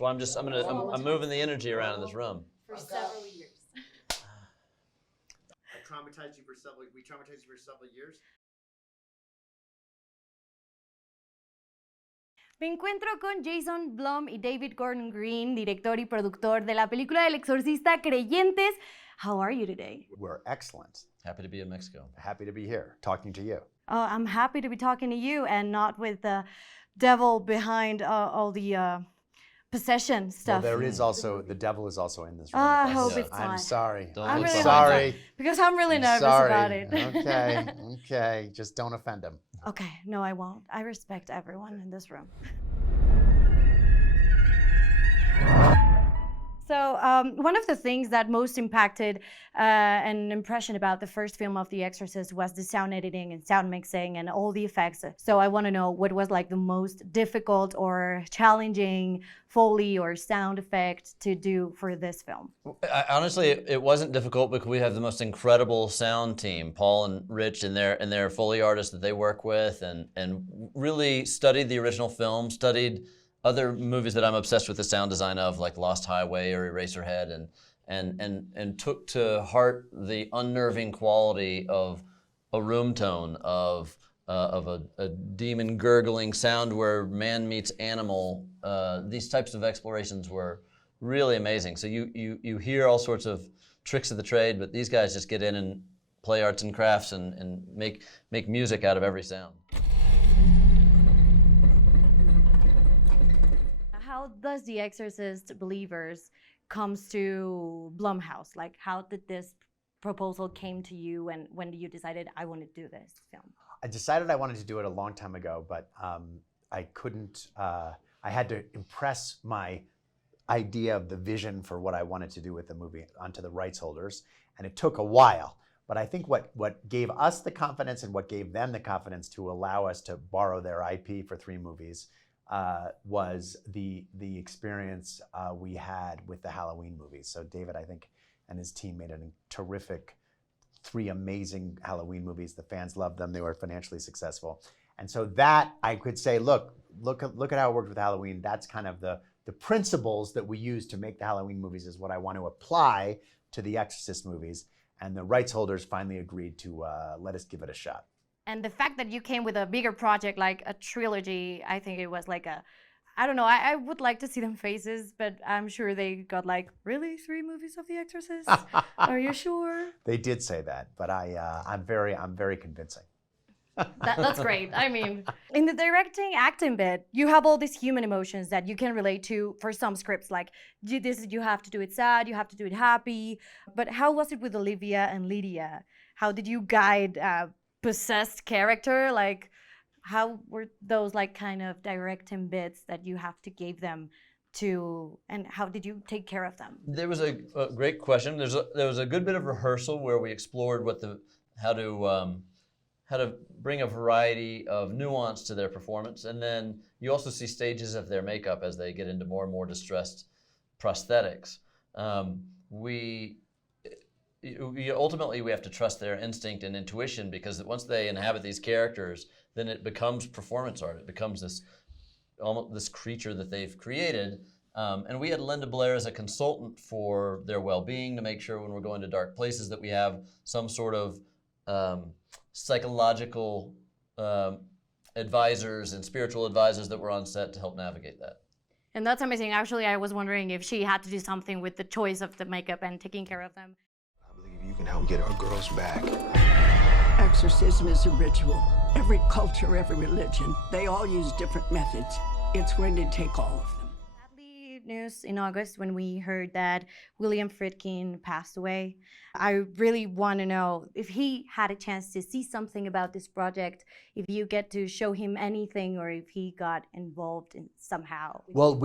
That's why I'm moving the energy around in this room. For several years. We traumatized you for several years. Me encuentro con Jason Blum y David Gordon Green, director y productor de la película del Exorcista Creyentes. How are you today? We're excellent. Happy to be in Mexico. Happy to be here, talking to you. I'm happy to be talking to you and not with the devil behind all the possession stuff. Well, the devil is also in this room. I hope it's I'm not. sorry. I'm really really sorry. Because I'm really nervous about it. Okay. Just don't offend him. Okay, no, I won't. I respect everyone in this room. So one of the things that most impacted an impression about the first film of The Exorcist was the sound editing and sound mixing and all the effects. So I want to know what was like the most difficult or challenging Foley or sound effect to do for this film. Honestly, it wasn't difficult because we have the most incredible sound team, Paul and Rich and their Foley artists that they work with, and really studied the original film, studied other movies that I'm obsessed with the sound design of, like Lost Highway or Eraserhead, and took to heart the unnerving quality of a room tone, of a demon gurgling sound where man meets animal. These types of explorations were really amazing. So you hear all sorts of tricks of the trade, but these guys just get in and play arts and crafts and make music out of every sound. How does The Exorcist Believers comes to Blumhouse? Like, how did this proposal came to you, and when you decided I want to do this film? I decided I wanted to do it a long time ago, but I couldn't. I had to impress my idea of the vision for what I wanted to do with the movie onto the rights holders, and it took a while. But I think what gave us the confidence and what gave them the confidence to allow us to borrow their IP for 3 movies was the experience we had with the Halloween movies. So David, I think, and his team made a terrific 3 amazing Halloween movies. The fans loved them. They were financially successful. And so that I could say, look at how it worked with Halloween. That's kind of the principles that we use to make the Halloween movies is what I want to apply to the Exorcist movies. And the rights holders finally agreed to let us give it a shot. And the fact that you came with a bigger project, like a trilogy, I think it was like I don't know, I would like to see them faces, but I'm sure they got like, really, 3 movies of The Exorcist? Are you sure? They did say that, but I'm very convincing. That's great. I mean, in the directing, acting bit, you have all these human emotions that you can relate to for some scripts, like you have to do it sad, you have to do it happy. But how was it with Olivia and Lidya? How did you guide possessed character? Like, how were those like kind of directing bits that you have to give them to, and how did you take care of them? There was a great question. There was a good bit of rehearsal where we explored how to bring a variety of nuance to their performance, and then you also see stages of their makeup as they get into more and more distressed prosthetics. Ultimately, we have to trust their instinct and intuition, because once they inhabit these characters, then it becomes performance art. It becomes this creature that they've created. And we had Linda Blair as a consultant for their well-being to make sure when we're going to dark places that we have some sort of psychological advisors and spiritual advisors that were on set to help navigate that. And that's amazing. Actually, I was wondering if she had to do something with the choice of the makeup and taking care of them. You can help get our girls back. Exorcism is a ritual. Every culture, every religion, they all use different methods. It's going to take all of them. Sadly, news in August when we heard that William Friedkin passed away. I really want to know if he had a chance to see something about this project, if you get to show him anything, or if he got involved in somehow. Well,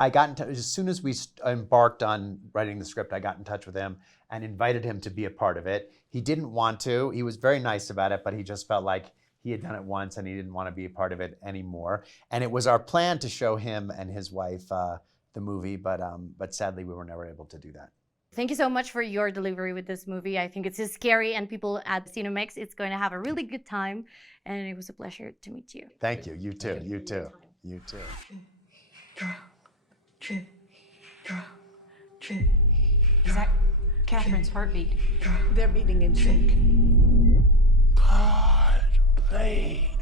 I got in touch as soon as we embarked on writing the script. I got in touch with him and invited him to be a part of it. He didn't want to. He was very nice about it, but he just felt like he had done it once and he didn't want to be a part of it anymore. And it was our plan to show him and his wife the movie, but sadly we were never able to do that. Thank you so much for your delivery with this movie. I think it's just scary, and people at Cinemex, it's going to have a really good time. And it was a pleasure to meet you. Thank you. You too. You too. You too. Is that Catherine's heartbeat? They're beating in sync. God, please.